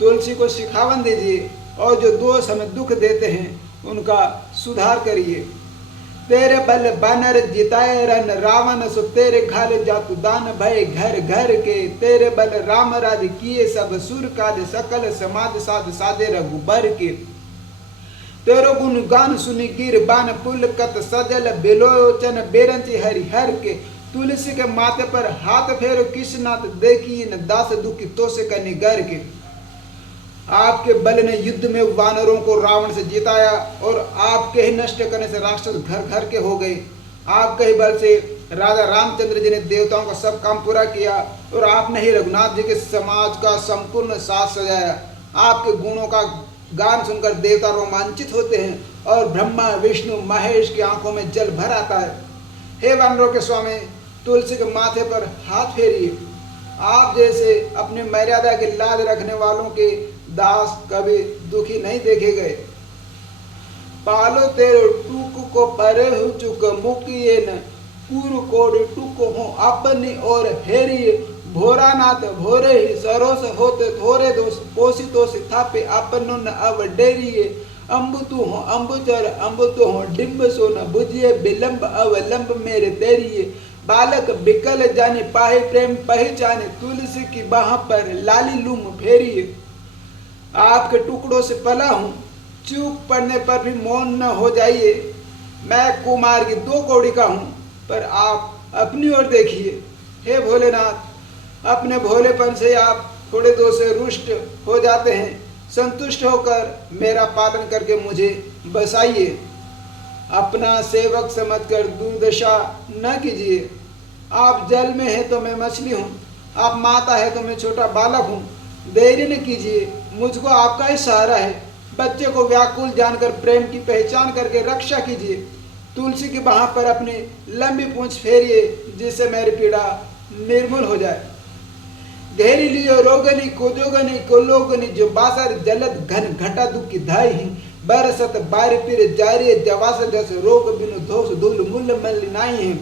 तुलसी को शिखावन दीजिए और जो दोष हमें दुख देते हैं उनका सुधार करिए। तेरे बल बानर जिताए रन रावण सो तेरे घर जातु दान भय घर घर के। तेरे बल राम राज किए सब सुर काज सकल समाज साध साधे रघुबर के। तेरो गुण गान सुनि गिर बान पुल कत सजल बिलोचन बेरंची हरि हर के। तुलसी के माथे पर हाथ फेरो किसनाथ देखी न दास दुखी तो से कनि गर के। आपके बल ने युद्ध में वानरों को रावण से जिताया और आपके ही नष्ट करने से राक्षस घर घर के हो गए। आपके ही बल से राजा रामचंद्र जी ने देवताओं का सब काम पूरा किया और आपने ही रघुनाथ जी के समाज का संपूर्ण साथ सजाया। आपके गुणों का गान सुनकर देवता रोमांचित होते हैं और ब्रह्मा विष्णु महेश की आंखों में जल भर आता है। हे वानरों के स्वामी, तुलसी के माथे पर हाथ फेरिए। आप जैसे अपनी मर्यादा की लाज रखने वालों के दास कभी दुखी नहीं देखे गए। पालो तेरे टूक को परे हो चुक मुकिए न कुरु कोड टूक हो अपनी और हेरिए। भोरानाथ भोरे ही सरोस होते थोरे दोष पोषितो से थापे अपन न अव डेरिए। अम्बु तू हो अम्बुचर अम्बु तो हो डिम्ब सो न बुझिए विलंब अवलंब मेरे तेरिए। बालक बिकल जाने पाहे प्रेम पहचाने तुलसी की बाह पर लाली लूम फेरिए। आपके टुकड़ों से पला हूँ, चूक पड़ने पर भी मौन न हो जाइए। मैं कुमार की 2 कौड़ी का हूँ, पर आप अपनी ओर देखिए। हे भोलेनाथ, अपने भोलेपन से आप थोड़े दो से रुष्ट हो जाते हैं। संतुष्ट होकर मेरा पालन करके मुझे बसाइए। अपना सेवक समझकर दुर्दशा न कीजिए। आप जल में है तो मैं मछली हूँ, आप माता है तो मैं छोटा बालक हूँ। देरी न कीजिए, मुझको आपका ही सहारा है। बच्चे को व्याकुल जानकर प्रेम की पहचान करके रक्षा कीजिए। तुलसी की बाह पर अपनी लंबी पूंछ फेरिए, जिससे मेरी पीड़ा निर्मूल हो जाए। घेरी लियो रोगनी कोजोगनी कोलोगनी जो बासर जलद घन घटा दुखी धाई ही। बरसत बारी पीर जारी जवास जस रोग बिनु धोष धूल मूल मल नाई है।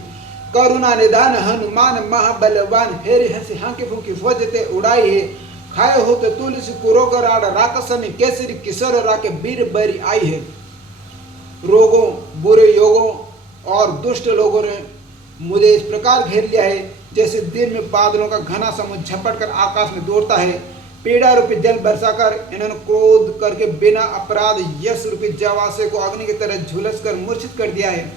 करुणा निधान हनुमान महाबलवान हेरी हंसी हांकी फूंकी फौजते उड़ाई है। खाए हो तो तुलसी कुरोगराड़ राकसनी केसरी किशोर राके बीर बरी आई है। रोगों बुरे योगों और दुष्ट लोगों ने मुझे इस प्रकार घेर लिया है, जैसे दिन में बादलों का घना समूह झपट कर आकाश में दौड़ता है। पीड़ा रूपी जल बरसाकर इन्होंने क्रोध करके बिना अपराध यश रूपी जवासे को अग्नि की तरह झुलस कर मूर्छित कर दिया है।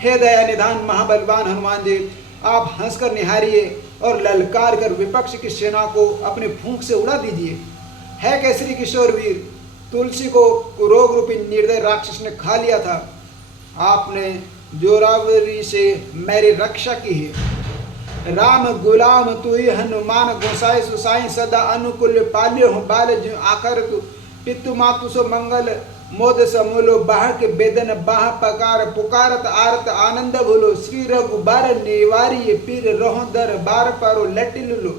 हे दया निधान महाबलवान हनुमान जी, आप हंसकर निहारिए और ललकार कर विपक्ष की सेना को अपने फूंक से उड़ा दीजिए। है केसरी किशोर वीर, तुलसी को रोग रूपी निर्दय राक्षस ने खा लिया था। आपने जोरावरी से मेरी रक्षा की है। राम गुलाम तू ही हनुमान गोसाई सुसाई सदा अनुकूल पाल्यो हो बाल जो आकर तू पितु मातु सो मंगल मोद समूलो बाह के बेदन बाह पकार पुकारत आरत आनंद भूलो। श्री रघुबर निवारी पीर रहो दर बार पारो लटिलुलो।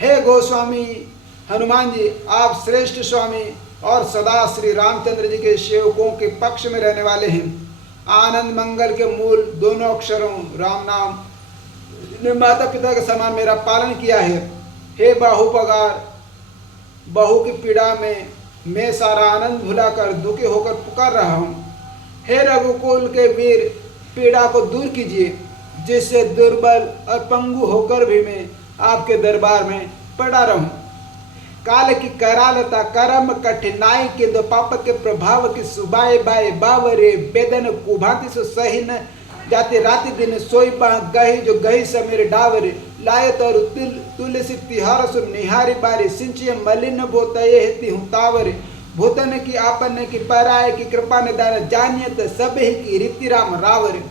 हे गोस्वामी हनुमान जी, आप श्रेष्ठ स्वामी और सदा श्री रामचंद्र जी के सेवकों के पक्ष में रहने वाले हैं। आनंद मंगल के मूल दोनों अक्षरों राम नाम ने माता पिता के समान मेरा पालन किया है। हे बाहुपगार, बहू की पीड़ा में मैं सारा आनंद भुलाकर दुखी होकर पुकार रहा हूँ। हे रघुकुल के वीर, पीड़ा को दूर कीजिए, जिससे दुर्बल और पंगु होकर भी मैं आपके दरबार में पड़ा रहूं। काल की करालता कर्म कठिनाई के दो पाप के प्रभाव की सुबाए बाए बावरे बेदन कुभांति सो सही न जाते राति दिन सोई बाह गही जो गही समीर डावरे लाए तर तुलसी तिहार सुर निहारी बारी सिंचिय मलिन बोतये हेती हूँ तावरे भूतन की आपन की पराय की कृपा निदान जानियत सब ही की रीति राम रावरे।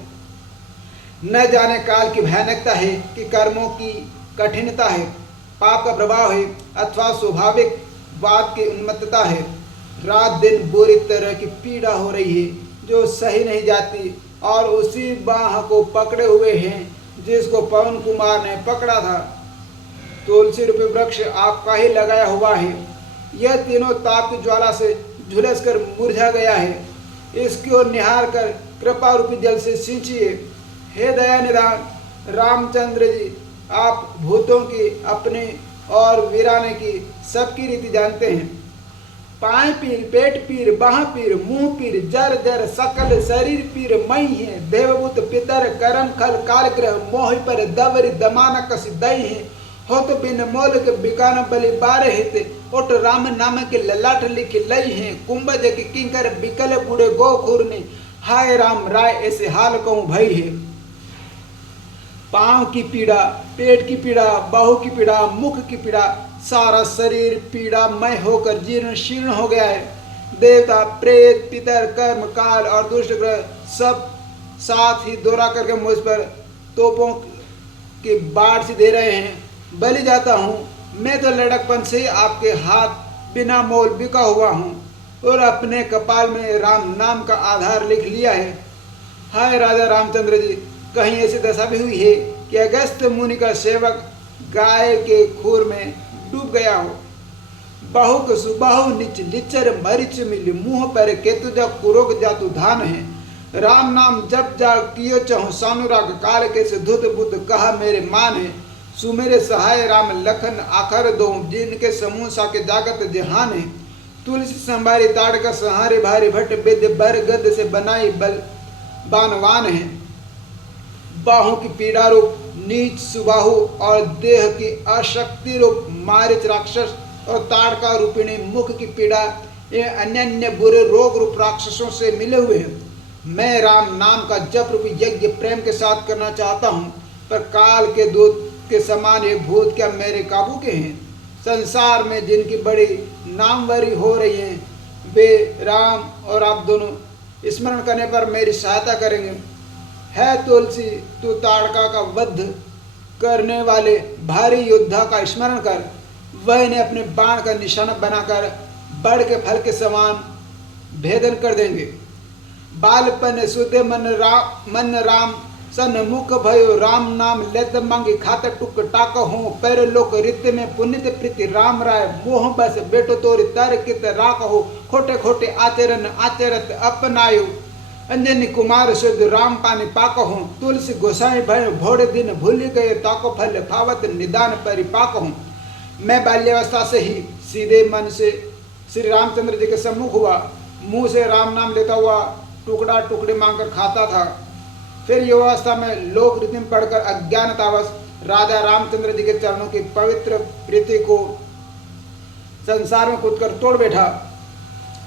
न जाने काल की भयानकता है कि कर्मों की कठिनता है, पाप का प्रभाव है अथवा स्वाभाविक वाद की उन्मत्तता है। रात दिन बुरी तरह की पीड़ा हो रही है जो सही नहीं जाती और उसी बाह को पकड़े हुए हैं जिसको पवन कुमार ने पकड़ा था। तुलसी रूपी वृक्ष आपका ही लगाया हुआ है। यह तीनों ताप की ज्वाला से झुलस कर मुरझा गया है। इसकी ओर निहार कर कृपा रूपी जल से सींचिए। हे दया निधान, रामचंद्र जी, आप भूतों की, अपनी और वीराने की सबकी रीति जानते हैं। पाए पीर, पेट पीर, बाह पीर, मुंह पीर, जर जर सकल शरीर पीर मई है। देवभूत पितर करम खल काल ग्रह मोहि पर दवरी दमाना कस दई है। होत बिन मोल के बिकान बलि बारे हित ओट राम नाम के ललाट लिख लई है। कुंभज के किंकर बिकल बूढ़े गो खुरनी हाय राम राय ऐसे हाल कहूँ भई है। पांव की पीड़ा, पेट की पीड़ा, बाहु की पीड़ा, मुख की पीड़ा, सारा शरीर पीड़ामय होकर जीर्ण शीर्ण हो गया है। देवता, प्रेत, पितर, कर्म, काल और दुष्ट ग्रह सब साथ ही दौरा करके मुझ पर तोपों की बाढ़ सी दे रहे हैं। बलि जाता हूँ, मैं तो लड़कपन से आपके हाथ बिना मोल बिका हुआ हूँ और अपने कपाल में राम नाम का आधार लिख लिया है। हाय राजा रामचंद्र जी, कहीं ऐसी दशा भी हुई है कि अगस्त मुनि का सेवक गाय के खूर में डूब गया हो। बहुक सुबाहु निच लिचर मरिच मिल मुंह पर केतु जब कुरोग जातु धान है। राम नाम जब जा कियो चहु सानुराग काल के से धुत बुद्ध कहा मेरे मान है। सुमेरे सहाय राम लखन आखर दो जिनके समूह साके जागत जहान है। तुलसी संभारी ताड़ का सहारे भारी भट्ट विद्य बर गद से बनाई बल बानवान है। बाहों की पीड़ा रूप नीच सुबाहु और देह की अशक्ति रूप मारिच राक्षस और ताड़का रूपिणी मुख की पीड़ा ये अन्य अन्य बुरे रोग रूप राक्षसों से मिले हुए हैं। मैं राम नाम का जप रूपी यज्ञ प्रेम के साथ करना चाहता हूँ, पर काल के दूत के समान ये भूत क्या मेरे काबू के हैं। संसार में जिनकी बड़ी नामवरी हो रही है वे राम और आप दोनों स्मरण करने पर मेरी सहायता करेंगे। है तुलसी, तू ताड़का का वध करने वाले भारी योद्धा का स्मरण कर। वह इन्हें अपने बाण का निशाना बनाकर बड़ के फल के समान भेदन कर देंगे। बालपन सुते मन राम सन मुख भयो राम नाम लेत मांगी खात टुक टाक हो। पैर लोक रित में पुनित प्रीति राम राय मोह बस बेटो तोरी तर कित राख हो। खोटे खोटे आचरण आचरत अपनायो अंजनी कुमार शुद्ध राम पानी पाक हो। तुलसी गोसाई भयो भोड़े दिन भूल गए ताको फल फावत निदान परिपाक हो। मैं बाल्यावस्था से ही सीधे मन से श्री रामचंद्र जी के सम्मुख हुआ। मुंह से राम नाम लेता हुआ टुकड़ा टुकड़ी मांगकर खाता था। फिर युवावस्था में लोक रीति में पढ़कर अज्ञानतावश राजा रामचंद्र जी के चरणों की पवित्र प्रीति को संसार में कूदकर तोड़ बैठा।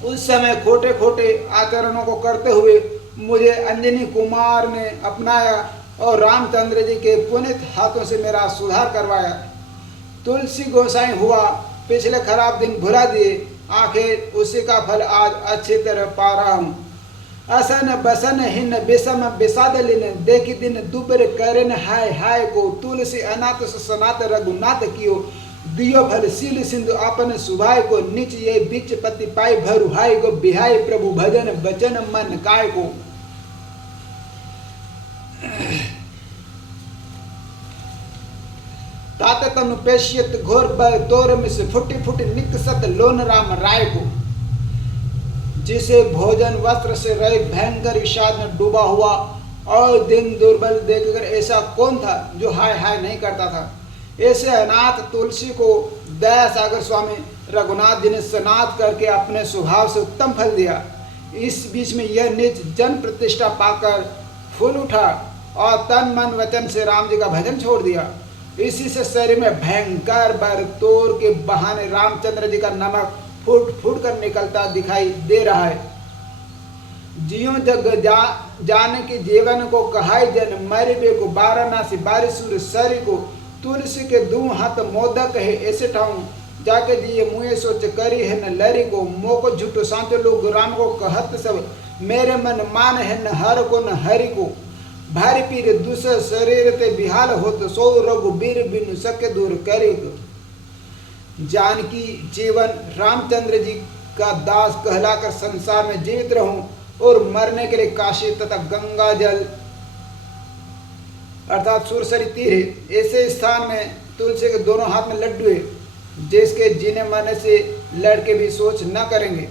उस समय खोटे खोटे आचरणों को करते हुए मुझे अंजनी कुमार ने अपनाया और रामचंद्र जी के पुनित हाथों से मेरा सुधार करवाया। तुलसी गोसाई हुआ, पिछले खराब दिन भुला दिए, आखिर उसी का फल आज अच्छी तरह पा रहा हूँ। असन बसन हिन बिसम बिसाद लिन देखी दिन दुबर करन हाय हाय को। तुलसी अनाथ सनात रघुनाथ कियो दियो फल सील सिंधु आपन सुभाय को। निच ये बीच पति पाई भरु हाय को बिहाय प्रभु भजन बचन मन काय को। ताते तनु पेशियत घोर बर तोर मिस फुटी फुटी निकसत लोन राम राय को। जिसे भोजन वस्त्र से रहित भयंकर विषाद में डूबा हुआ और दिन दुर्बल देखकर ऐसा कौन था जो हाय हाय नहीं करता था। ऐसे अनाथ तुलसी को दया सागर स्वामी रघुनाथ जी ने सनाथ करके अपने स्वभाव से उत्तम फल दिया। इस बीच में यह निज जन प्रतिष्ठा पाकर फूल उठा और तन मन वचन से राम जी का भजन छोड़ दिया। इसी से शरीर में भयंकर बर तोड़ के बहाने रामचंद्र जी का नमक फूट फूट कर निकलता दिखाई दे रहा है। जियो जग जान के जीवन को कहाई जन मर बे को बारानासी बारिशुर सरी को। तुलसी के दू हाथ मोदक है ऐसे ठाऊं जाके जिये मुँह सोच करी है न लरी को। मोको झूठो सांचो लोग राम को कहत सब मेरे मन मान है न हर को न हरि को। भारी पीर दूसर शरीर ते बिहाल होत सो रघुबीर बिनु सके दूर करे। जानकी जीवन रामचंद्र जी का दास कहलाकर संसार में जीवित रहूं और मरने के लिए काशी तथा गंगा जल अर्थात सुरसरी तीर है ऐसे स्थान में तुलसी के दोनों हाथ में लड्डू है जिसके जीने मरने से लड़के भी सोच न करेंगे।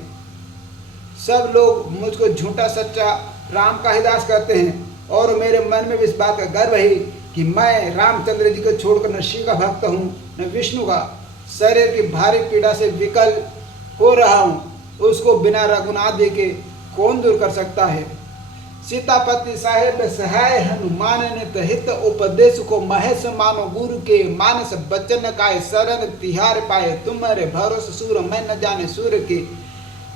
सब लोग मुझको झूठा सच्चा राम का ही दास कहते हैं। और मेरे मन में भी इस बात का गर्व है कि मैं रामचंद्र जी को छोड़कर न शिव का भक्त हूँ न विष्णु का। शरीर की भारी पीड़ा से विकल हो रहा हूँ, उसको बिना रघुनाथ जी के कौन दूर कर सकता है। सीतापति साहेब सहाय हनुमान ने तो हित उपदेश को महेश मानो गुरु के मानस बचन काय शरण तिहार पाए तुम्हारे भरोसे सूर मैं न जाने सूर के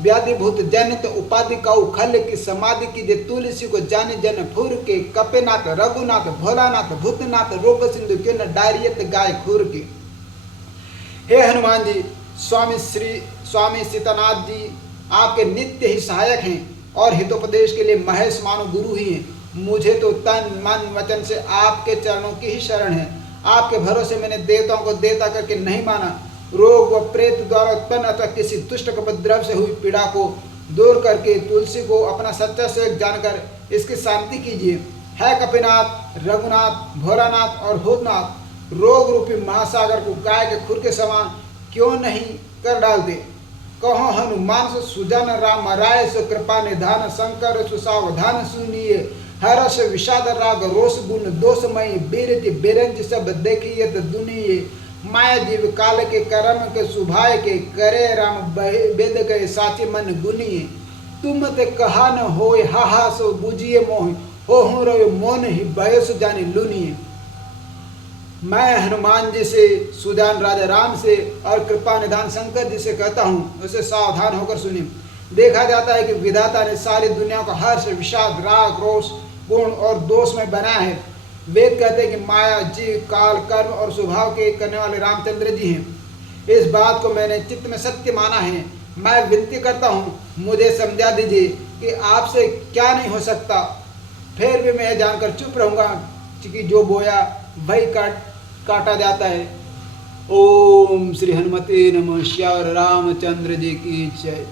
व्याधिभूत जनित उपाधि का खल की समाधि की दे तुलसी को जाने जन फूर के कपेनाथ रघुनाथ भोलानाथ भूतनाथ रोग सिंधु क्यों न डायरियत गाय खूर के। हे हनुमान जी, स्वामी सीतानाथ जी आपके नित्य ही सहायक हैं और हितोपदेश के लिए महेश मानो गुरु ही हैं। मुझे तो तन मन वचन से आपके चरणों की ही शरण है। आपके भरोसे मैंने देवताओं को देवता करके नहीं माना। रोग व प्रेत द्वारा उत्पन्न अथवा किसी दुष्ट उपद्रव से हुई पीड़ा को दूर करके तुलसी को अपना सच्चा सेवक जानकर इसकी शांति कीजिए। है कपिनाथ रघुनाथ भोलानाथ और भूतनाथ, रोग रूपी महासागर को गाय के खुर के समान क्यों नहीं कर डालते। कहो हनुमान से सुजन राम राय से कृपा निधान शंकर सुसावधान सुनिए। हर्ष विषाद राग रोष गुण दोषमयी बीरति बिरंज सब देखिए तो दुनिये। माया जीव काल के कर्म के सुभाय के करे राम वेद गए साचे मन गुनिए। तुम ते कहा न होय हा सो बुझिए मोह हो रो मोन ही बयस जाने लुनिए। मैं हनुमान जी से सुजान राजा राम से और कृपा निधान शंकर जी से कहता हूँ, उसे सावधान होकर सुनिए। देखा जाता है कि विधाता ने सारी दुनिया को हर्ष विषाद राग रोष गुण और दोष में बनाया है। वेद कहते हैं कि माया जीव काल कर्म और स्वभाव के करने वाले रामचंद्र जी हैं। इस बात को मैंने चित्त में सत्य माना है। मैं विनती करता हूँ, मुझे समझा दीजिए कि आपसे क्या नहीं हो सकता। फिर भी मैं जानकर चुप रहूँगा कि जो बोया वही काटा जाता है। ओम श्री हनुमते नमः। श्याम रामचंद्र जी की जय।